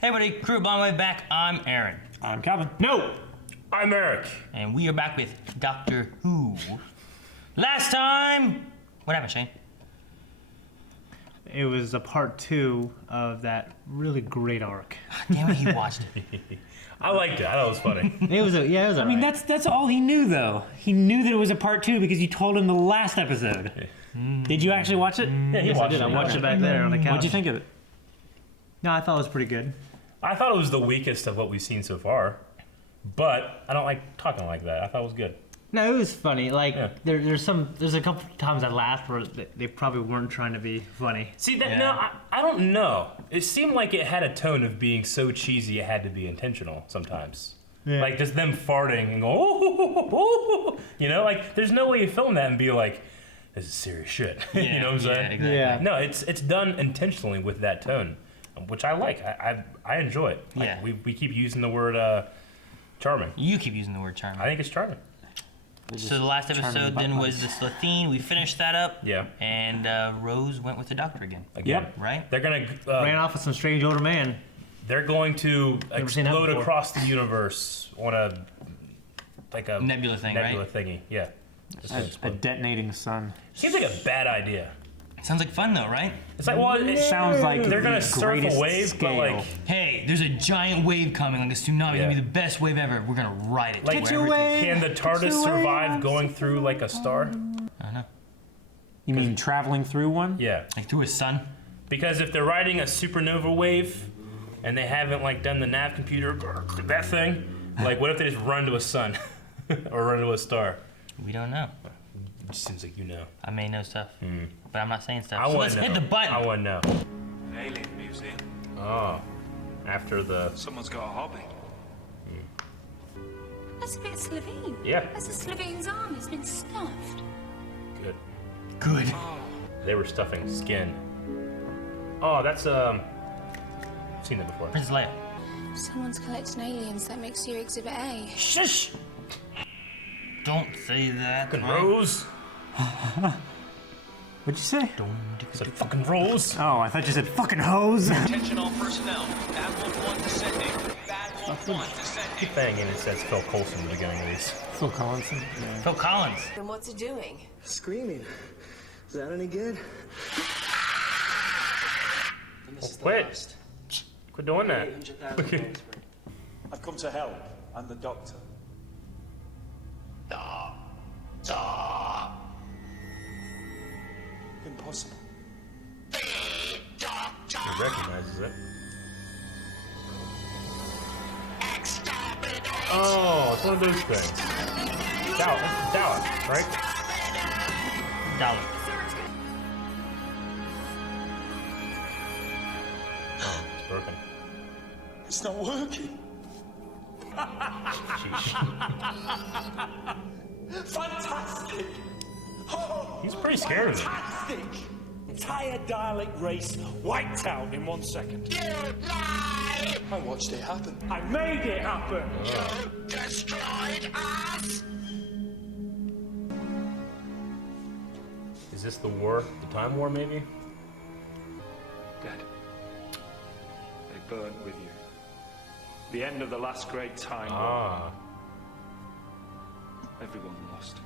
Hey everybody, Crew Bomb Way back. I'm Aaron. I'm Calvin. No, I'm Eric. And we are back with Doctor Who. Last time, what happened, Shane? It was a part 2 of that really great arc. Damn it, he watched it. I liked it. I thought it was funny. It was I mean, that's all he knew, though. He knew that it was a part 2 because you told him the last episode. Did you actually watch it? Yeah, he Yes, watched I did. I it. watched it back there on the couch. What'd you think of it? No, I thought it was pretty good. I thought it was the weakest of what we've seen so far, but I don't like talking like that. I thought it was good. No, it was funny. Like Yeah. there's a couple times I laughed where they probably weren't trying to be funny. See that? Yeah. No, I don't know. It seemed like it had a tone of being so cheesy it had to be intentional sometimes. Yeah. Like just them farting and going, oh, you know, like there's no way you film that and be like, this is serious shit. You know what I'm saying? Yeah, exactly. Yeah. No, it's done intentionally with that tone, which I like. I enjoy it. Like, Yeah. we keep using the word charming. You keep using the word charming. I think it's charming. So the last episode then was the Slathine. We finished that up. Yeah. And Rose went with the doctor again. Again. Right? They're gonna Ran off with some strange older man. they're going to Never seen that explode before. across the universe on a Nebula thing, nebula right? thingy. Yeah. Just gonna A explode. detonating sun. Seems like a bad idea. Sounds like fun though, right? It's like, well, it Sounds like they're gonna the surf greatest a wave, scale. but like, Hey, there's a giant wave coming, like a tsunami. It's Yeah. gonna be the best wave ever. We're gonna ride it. like, wherever it takes can the TARDIS survive going through like a star? us. I don't know. You mean traveling through one? Yeah, Like through a sun. because if they're riding a supernova wave and they haven't like done the nav computer that thing, like what if they just run to a sun or run to a star? We don't know. It just seems like you know. I may know stuff, but I'm not saying stuff. I So want let's to hit know. the button. I want to know. Alien museum. Oh, after the Someone's got a hobby. That's a bit Slovene. yeah, That's a Slovene's arm. It's been stuffed. good. Good. They were stuffing skin. Oh, that's I've seen that before. Princess Leia. Someone's collecting aliens. That makes you Exhibit A. Shush! Don't say that. Fucking Rose. What'd you say? It's a fucking Rose. Oh, I thought you said fucking hose. Attention all personnel. Bad 1 descending. Bad 1 descending. Keep saying it says Phil Coulson at the beginning of these. Phil Collins. Phil Collins. And what's it doing? Screaming. Is that any good? Quit. Quit doing that. I've come to help. I'm the doctor. Impossible. He recognizes it. Oh, it's one of those things. Dalek, right? Dalek. Oh, it's broken. It's not working. Fantastic. Oh, He's pretty scared of it. fantastic. Entire Dalek race wiped out in 1 second. You lie! I watched it happen. I made it happen. Oh. Destroyed us. Is this the war? The time war, maybe? Dead. They burnt with you. The end of the last great time. Ah. Everyone lost.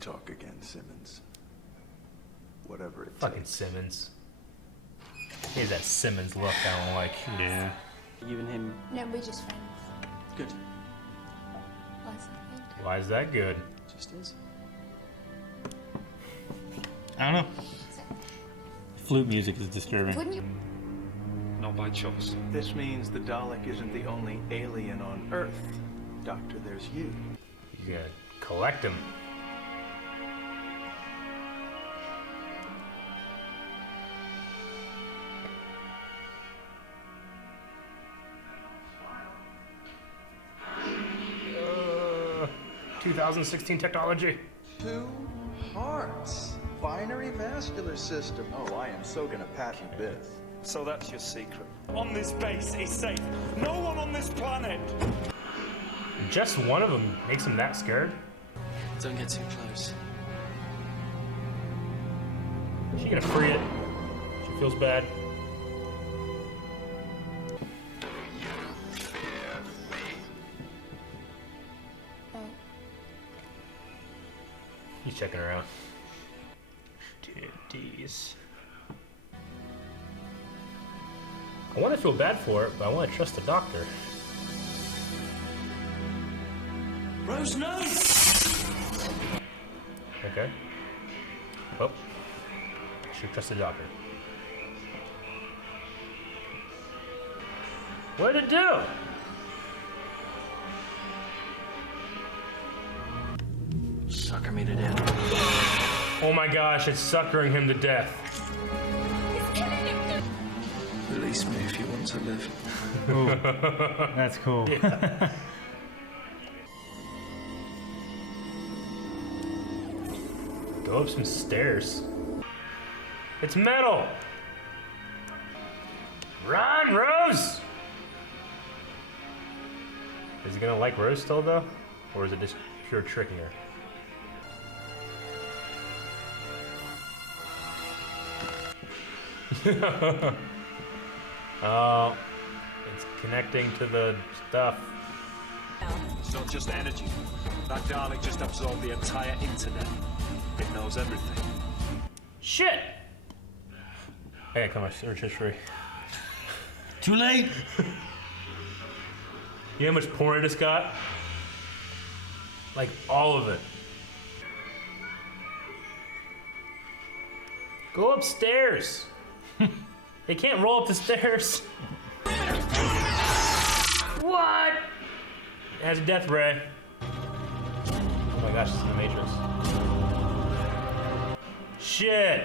Talk again, Simmons. Whatever it Fucking takes. Simmons. He has that Simmons look I don't like. Yeah. You and him. No, we're just friends. Good. Why is that good? Why is that good? Just is. I don't know. Flute music is disturbing. Wouldn't you? Not by choice. This means the Dalek isn't the only alien on Earth. Doctor, there's you. He's gonna collect him. Uh, 2016 technology. 2 hearts. Binary vascular system. Oh, I am so gonna pat you this. So that's your secret. On this base is safe. No one on this planet. Just one of them makes him that scared? Don't get too close. She gonna free it. She feels bad. He's checking her out. Titties. I want to feel bad for it, but I want to trust the doctor. Rose, no! Okay. Oh. Should trust the doctor. What did it do? Sucker me to death. Oh my gosh, it's suckering him to death. Release me if you want to live. Ooh, that's cool. Go up some stairs. It's metal! Run, Rose! Is he gonna like Rose still, though? Or is it just pure tricking her? Oh, it's connecting to the stuff. It's not just energy. That Dalek just absorbed the entire internet. It knows everything. Shit! Hey, come on, search history. Too late. You know how much porn I just got? Like, all of it. Go upstairs. They can't roll up the stairs. What? It has a death ray. Oh my gosh, it's in the Matrix. Shit.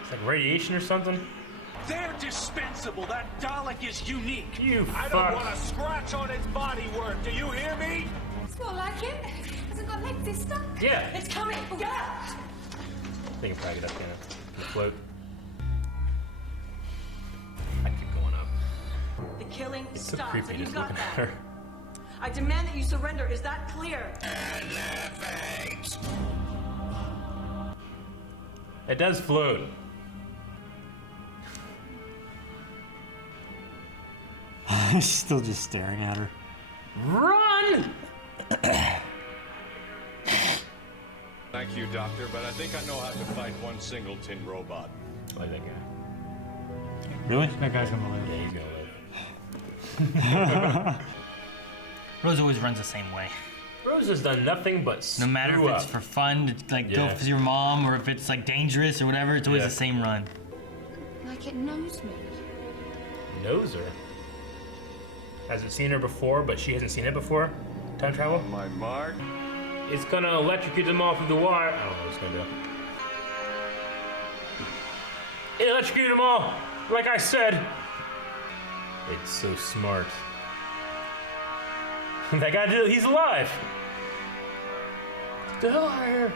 It's like radiation or something. They're dispensable. That Dalek is unique. You I fuck. don't want to scratch on its bodywork. Do you hear me? It's not like it. Hasn't got legs, it's stuck. Yeah. It's coming. Get out. They can probably get up there and float. I keep going up. The killing It's so stops, creepy and you just got looking at that. her. I demand that you surrender. Is that clear? It does float. Still just staring at her. Run! Thank you, Doctor, but I think I know how to fight one singleton robot. I like that guy. Really? That guy's gonna live. Yeah, he's gonna live. Rose always runs the same way. Rose has done nothing but No matter screw if it's up. for fun, to like go Yeah. for your mom, or if it's like dangerous or whatever, it's always Yeah. the same run. Like it knows me. Knows her. Hasn't seen her before, but she hasn't seen it before. Time travel. My mark. It's gonna electrocute them all through the wire. I don't know what it's gonna do. It electrocuted them all, like I said. It's so smart. That guy did it. He's alive. Still alive.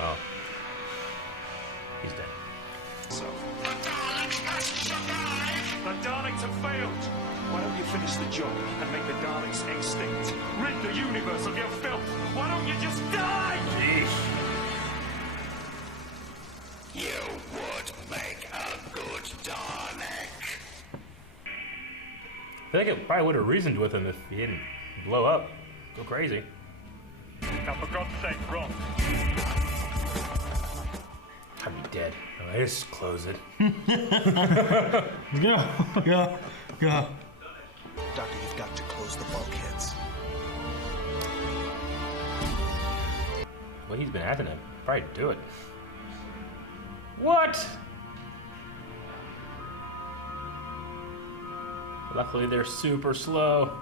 Oh. He's dead. So. The Daleks have failed. Why don't you finish the job and make the Daleks extinct? Rid the universe of your filth. Why don't you just die? Jeez. You would make a good Dalek. I think it probably would have reasoned with him if he didn't blow up, go crazy. Now, for God's sake, Ron. I'd be dead. Oh, I just close it. Go. Doctor, you've got to close the bulkheads. Well, he's been acting him. Probably do it. What? Luckily, they're super slow.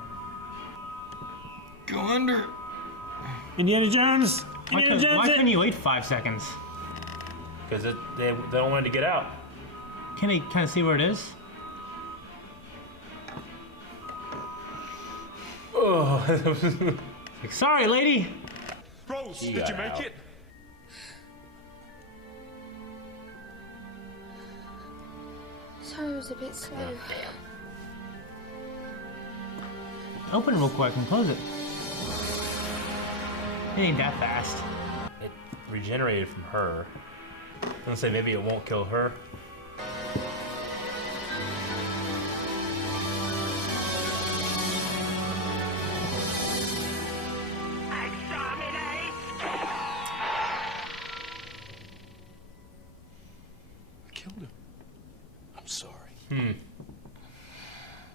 Go under. Indiana Jones. Why couldn't you wait 5 seconds? Because they don't want it to get out. Can they kind of see where it is? Oh. Like, sorry, lady. Rose, He did got you make out. it? Sorry, it was a bit slow. Open it real quick and close it. It ain't that fast. It regenerated from her. I'm gonna say maybe it won't kill her.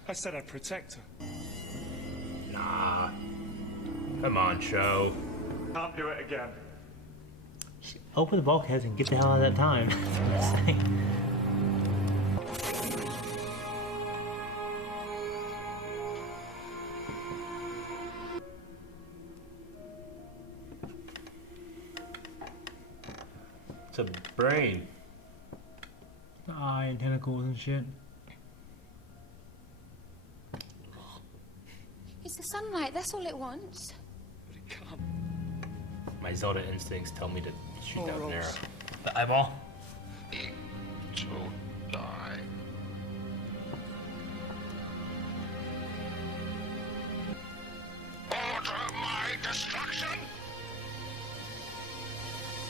I said I'd protect her. Nah. Come on, show. Can't do it again. Open the bulkheads and get the hell out of that time. That's what I'm saying. It's a brain. Eye and tentacles and shit. It's the sunlight, that's all it wants. But it can't. My Zelda instincts tell me to shoot that with an arrow. The eyeball. To die. Order my destruction!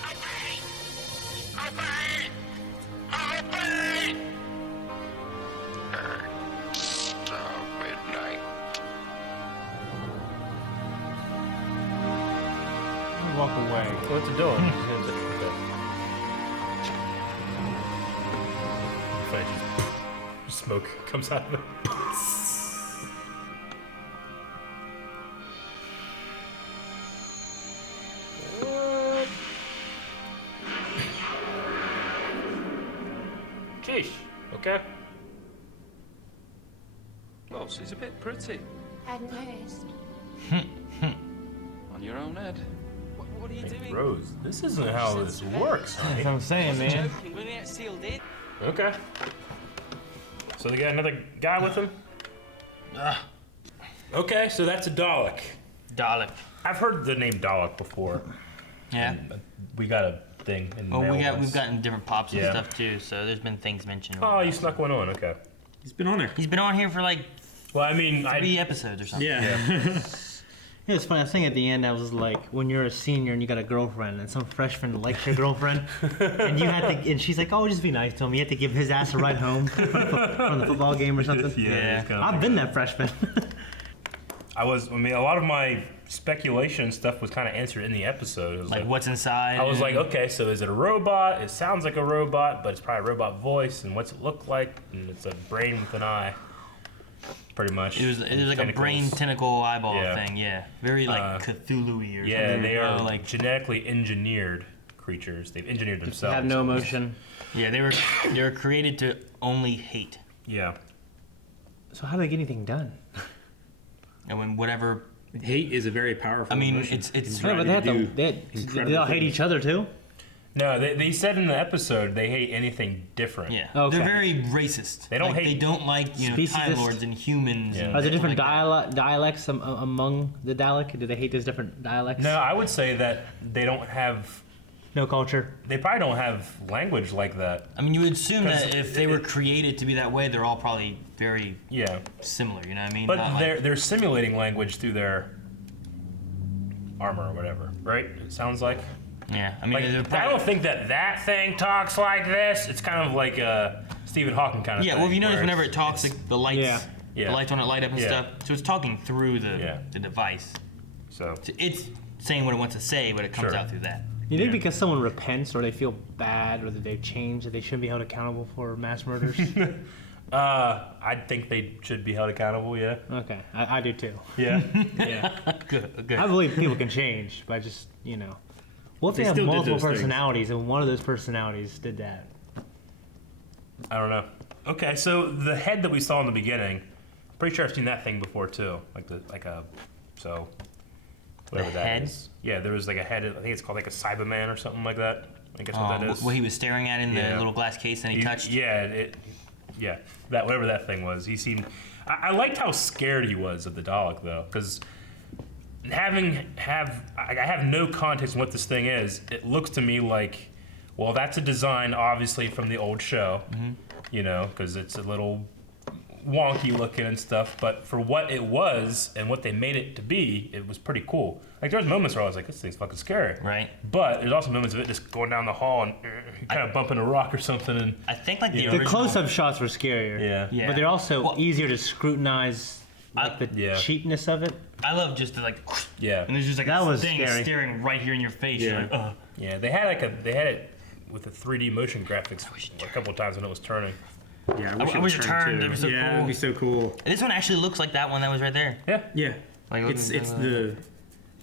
Obey! Obey! Obey! Star midnight. Walk away. What's it doing? Smoke comes out of it. Jeez. Okay. Well, she's a bit pretty. Hadn't noticed. On your own head. What are you doing? Rose, this isn't how this works, That's honey. what I'm saying, man. Joking, we're gonna get sealed in. Okay. So they got another guy with him? Okay, so that's a Dalek. Dalek. I've heard the name Dalek before. Yeah. We got a thing in the Well, mail once. we've gotten different pops and Yeah. stuff too, so there's been things mentioned. Oh, you snuck one on, okay. He's been on there. He's been on here for like Well, I mean, 3 episodes or something. Yeah, it's funny. I was thinking at the end, I was like, when you're a senior and you got a girlfriend, and some freshman likes your girlfriend, and you had to, and she's like, "Oh, just be nice to him." You have to give his ass a ride home from the football game or something. Yeah. I've been that freshman. I mean, a lot of my speculation stuff was kind of answered in the episode. It was Like what's inside. I was like, okay, so is it a robot? It sounds like a robot, but it's probably a robot voice. And what's it look like? And it's a brain with an eye. Pretty much. It was like Tentacles. a brain tentacle eyeball Yeah. thing, yeah. Very like Cthulhu-y or Yeah, something. they are like genetically engineered creatures. They've engineered themselves. Have no emotion. yeah, they were created to only hate. Yeah. So how do they get anything done? And when whatever Hate is a very powerful I mean, emotion. it's Yeah, but they have to. They all hate each other too. No, they said in the episode they hate anything different. yeah. Okay. They're very racist. They don't like, hate- They don't like Time Speciesist. Lords and humans. Yeah. And Are there people different like that. dialects among the Dalek? Do they hate those different dialects? No, I would say that they don't have. No culture. They probably don't have language like that. I mean, you would assume that 'Cause if they were created to be that way, they're all probably very Yeah. similar. You know what I mean? But Not they're simulating language through their armor or whatever, right? It sounds like. yeah. I mean, Like, they're I probably, don't think that thing talks like this. It's kind of like a Stephen Hawking kind of yeah. thing. Well, if you notice, where whenever it's- it talks, it's- like, the lights, Yeah. Yeah. the lights on it light up and Yeah. stuff. So it's talking through Yeah. the device. So So it's saying what it wants to say, but it comes Sure. out through that. You think because someone repents or they feel bad or that they've changed that they shouldn't be held accountable for mass murders? I think they should be held accountable. Yeah. Okay, I do too. Yeah. Yeah, Good. I believe people can change by just What if they have still did multiple those things. personalities and one of those personalities did that? I don't know. Okay, so the head that we saw in the beginning, pretty sure I've seen that thing before too. So whatever The that head? is. Yeah, there was like a head. I think it's called like a Cyberman or something like that. I guess what that is. What he was staring at in the Yeah. little glass case and he touched. Yeah, that whatever that thing was. He seemed. I liked how scared he was of the Dalek though, because I have no context on what this thing is. It looks to me like, well, that's a design obviously from the old show, you know, because it's a little wonky looking and stuff. But for what it was and what they made it to be, it was pretty cool. Like there's moments where I was like, this thing's fucking scary. Right. But there's also moments of it just going down the hall and kind of bumping a rock or something. And I think like the Yeah. The original. close-up shots were scarier. yeah. Yeah. But they're also Well- easier to scrutinize, like the Yeah. cheapness of it. I love just the like, Yeah. and there's just like That a was thing scary. staring right here in your face. You're Yeah. like, ugh. Yeah, they had it with the 3D motion graphics a couple of times when it was turning. Yeah, I wish it turned. too. It was so yeah, cool. it'd be so cool. This one actually looks like that one that was right there. Yeah, Like,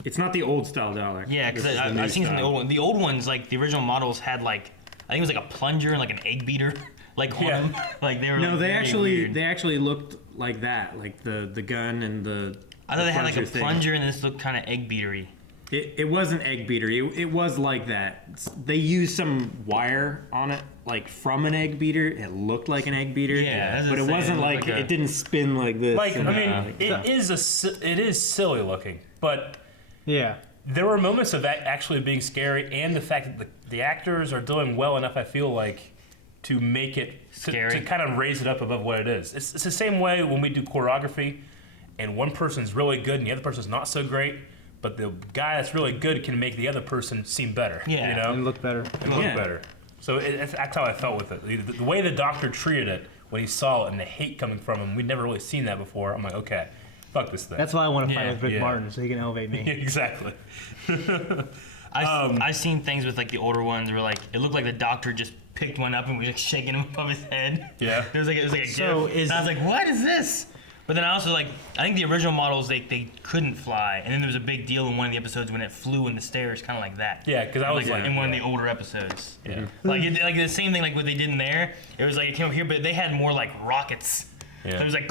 it's not the old style Dalek. Yeah, because This is the I've new seen some of the style. old ones. The old ones, like the original models, had like I think it was like a plunger and like an egg beater, like on them. Like they were. No, like, they very weird. actually looked like that, like the gun and the. I thought they had like a thing. plunger and this looked kind of egg beatery. It was an egg beater. It was like that. They used some wire on it, like from an egg beater. It looked like an egg beater. Yeah, but it wasn't like it didn't spin like this. Like, I and, mean, it is silly looking, but Yeah. there were moments of that actually being scary, and the fact that the actors are doing well enough, I feel like, to make it Scary. to kind of raise it up above what it is. It's the same way when we do choreography, and one person's really good and the other person's not so great, but the guy that's really good can make the other person seem better. Yeah. You know? And look better. And look better. So that's how I felt with it. The way the Doctor treated it when he saw it and the hate coming from him, we'd never really seen that before. I'm like, okay, fuck this thing. That's why I want to fight Yeah. with Rick Yeah. Martin so he can elevate me. exactly. I've seen things with like the older ones where like it looked like the Doctor just picked one up and was like shaking him above his head. Yeah. It was like a So gift. is- And I was like, what is this? But then I also like I think the original models they couldn't fly, and then there was a big deal in one of the episodes when it flew in the stairs, kind of like that. Yeah, because I was like, in one of the older episodes. Yeah. Like like the same thing like what they did in there. It was like it came over here, but they had more like rockets. Yeah. It was like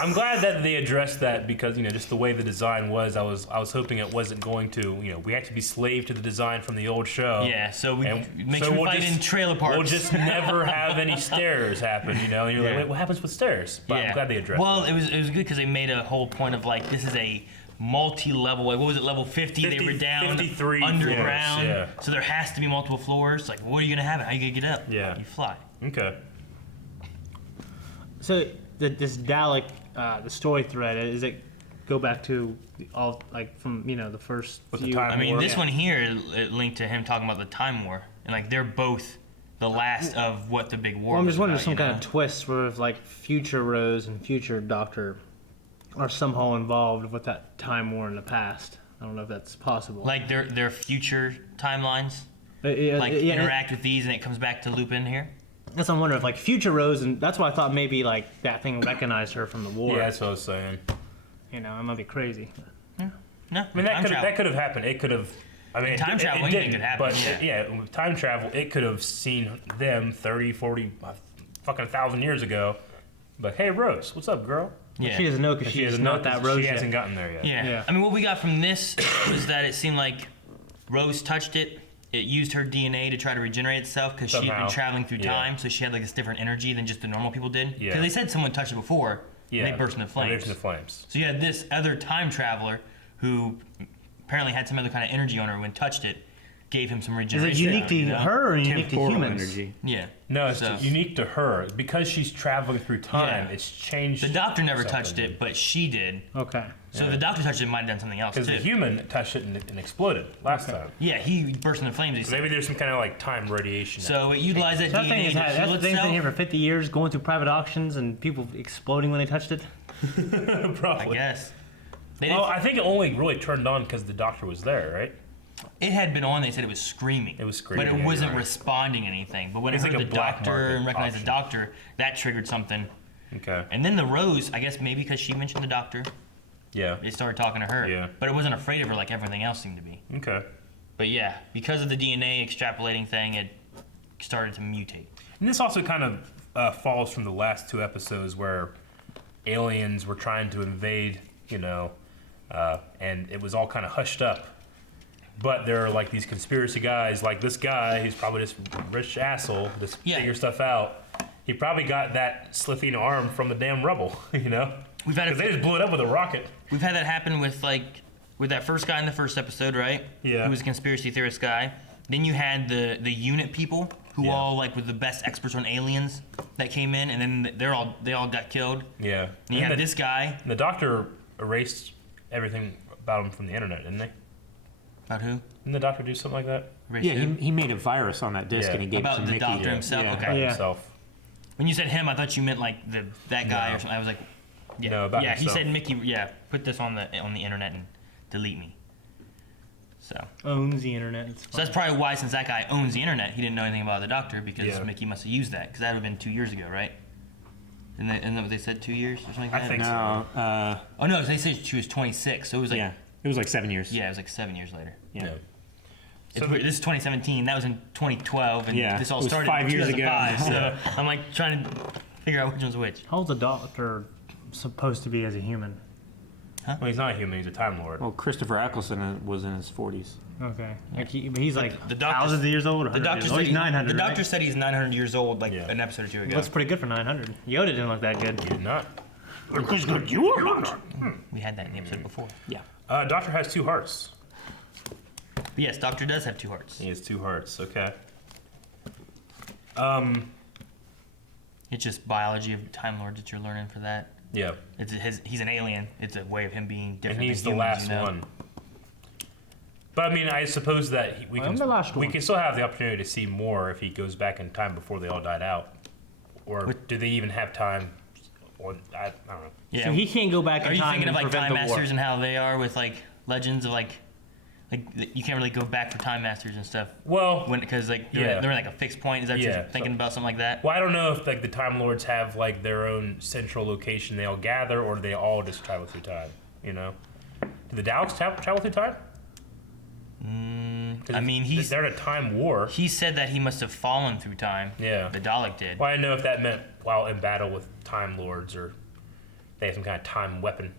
I'm glad that they addressed that because just the way the design was, I was hoping it wasn't going to we had to be slave to the design from the old show. yeah. So we And make so sure we we'll fight just- in trailer parks. We'll just never have any stairs happen, And you're like, wait, what happens with stairs? But I'm glad they addressed Well, that. it was good because they made a whole point of like this is a multi-level. Like, what was it? Level 50. They were down 53 underground. floors, yeah. So there has to be multiple floors. Like, what are you gonna have? How are you gonna get up? Yeah. You fly. Okay. So this Dalek, the story thread, is it go back to all like from the first With the few? time I mean, war. this one here it linked to him talking about the Time War, and like they're both the last of what the big war. Well, I'm was just wondering about, some you kind know? of twist where if like future Rose and future Doctor are somehow involved with that time war in the past. I don't know if that's possible. Like their future timelines, yeah, like yeah, interact with these, and it comes back to loop in here. That's what I'm wondering if like future Rose, and that's why I thought maybe like that thing recognized her from the war. Yeah, that's what I was saying. It might be crazy. No, I mean, time travel. that could have happened. It could have. I mean, Time travel, it anything didn't, could happen, But yeah. with time travel, it could have seen them 30, 40, fucking 1,000 years ago. But hey, Rose, what's up, girl? Yeah. She doesn't know because She she's doesn't not know that 'cause Rose She yet. hasn't gotten there yet. Yeah. Yeah. I mean, what we got from this was that it seemed like Rose touched it. It used her DNA to try to regenerate itself because she had Somehow. been traveling through Yeah. time, so she had like this different energy than just the normal people did. Yeah. Because they said someone touched it before, Yeah. and they burst into They flames. burst into flames. So you had this other time traveler who apparently had some other kind of energy on her when touched it, gave him some Is regeneration. it unique to you know? her or unique to Temporal humans? energy. Yeah. No, it's So- unique to her because she's traveling through time. Yeah. It's changed. The doctor never something. touched it, but she did. Okay. So the doctor touched it might have done something else too. Because the human touched it and exploded last time. Yeah, he burst into flames. He So said. maybe there's some kind of like time radiation. So it utilized that So that thing DNA has to had, heal that's the thing's been here itself. for 50 years, going through private auctions and people exploding when they touched it. I probably. guess. They Well, didn't- I think it only really turned on because the doctor was there, right? It had been on. They said it was screaming. It was screaming, but it yeah, wasn't you're right. responding anything. But when It's it heard like a the black doctor market and recognized option. the doctor, that triggered something. Okay. And then the Rose, I guess maybe because she mentioned the doctor, Yeah. it started talking to her. Yeah. But it wasn't afraid of her like everything else seemed to be. Okay. But yeah, because of the DNA extrapolating thing, it started to mutate. And this also kind of falls from the last two episodes where aliens were trying to invade, and it was all kind of hushed up. But there are like these conspiracy guys, like this guy, who's probably this rich asshole, just Yeah. figure stuff out. He probably got that slitheen arm from the damn rubble, We've had Because they just blew it up with a rocket. We've had that happen with with that first guy in the first episode, right? Yeah. Who was a conspiracy theorist guy. Then you had the unit people who Yeah. all were the best experts on aliens that came in, and then they all got killed. Yeah. And you have this guy. And the doctor erased everything about him from the internet, didn't they? About who? Didn't the doctor do something like that? Yeah, he made a virus on that disc Yeah. and he gave About it to the Mickey. doctor himself? Yeah, Okay. about Yeah. himself. When you said him, I thought you meant like that guy No. or something. I was like, yeah, No, about yeah. himself. He said Mickey. Yeah, put this on the internet and delete me. So Owns the internet. It's So fine. that's probably why, since that guy owns the internet, he didn't know anything about the Doctor because Yeah. Mickey must have used that because that would have been 2 years ago, right? Isn't that what they said, 2 years or something like that? I think so. No, Oh no, they said she was 26, so it was like yeah, it was like 7 years. yeah, it was like 7 years later. Yeah. Yeah. It's weird. This is 2017. That was in 2012, and Yeah, this all it was started 5 in years ago. 2005. So I'm like trying to figure out which one's which. How's the Doctor supposed to be as a human? Well, he's not a human. He's a Time Lord. Well, Christopher Eccleston was in his 40s. Okay. Like but he's like the doctor- thousands of years old. The 100 doctor years said old. He's 900. The doctor right? said he's 900 years old, like Yeah. an episode or two ago. Looks pretty good for 900. Yoda didn't look that good. He did not. We had that in the episode before. Yeah. Doctor has 2 hearts. But yes, Doctor does have 2 hearts. He has 2 hearts. Okay. It's just biology of Time Lords that you're learning for that. Yeah. He's an alien. It's a way of him being different. And he's the than humans, last you know? one. But I mean, I suppose that I'm the last we one. can still have the opportunity to see more if he goes back in time before they all died out, or do they even have time? Or I don't know. Yeah. So he can't go back Are in you time thinking of and like prevent Time the war. Masters and how they are with like legends of like you can't really go back for Time Masters and stuff Well, because like Yeah. they're in like a fixed point. Is that what Yeah, you're thinking so- about something like that? well, I don't know if like the Time Lords have like their own central location they all gather, or do they all just travel through time? You know, do the Daleks travel through time? 'Cause I mean, they're in a time war. He said that he must have fallen through time. Yeah. The Dalek did. Well, I didn't know if that meant while in battle with Time Lords, or they have some kind of time weapon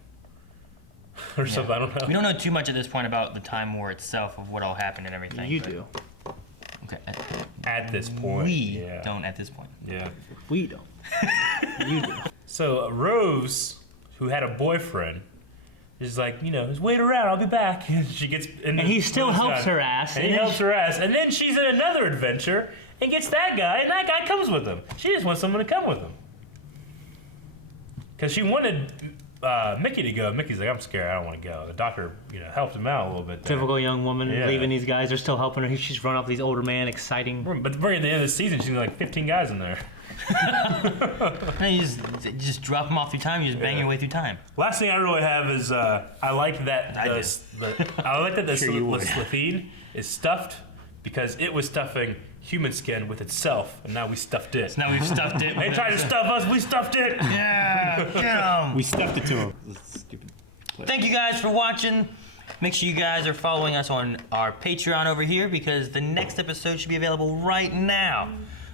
or something. I don't know. We don't know too much at this point about the Time War itself of what all happened and everything. You but- do. Okay. At this point, We yeah. don't at this point. Yeah. We don't. You do. So Rose, who had a boyfriend, is like, just wait around, I'll be back. And she gets, And he still helps her ass. And he helps her ass, and then she's in another adventure and gets that guy, and that guy comes with him. She just wants someone to come with him because she wanted Mickey to go. Mickey's like, I'm scared, I don't want to go. The Doctor, helped him out a little bit there. Typical young woman Yeah. leaving these guys. They're still helping her. She's run off these older man, exciting. But very at the end of the season, she's like 15 guys in there. And you just drop them off through time. You just bang your way through time. Last thing I really have is I like that I did. the Sure you would. Slathine is stuffed because it was stuffing human skin with itself, and now we stuffed it. So now we've stuffed it. They tried to stuff us, we stuffed it. Yeah, get 'em. We stuffed it to him. Stupid. Thank you guys for watching. Make sure you guys are following us on our Patreon over here because the next episode should be available right now.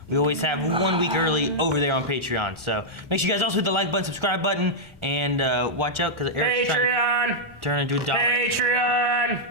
We always have 1 week early over there on Patreon. So make sure you guys also hit the like button, subscribe button, and watch out because Eric's trying Patreon! to turn into a dog. Patreon!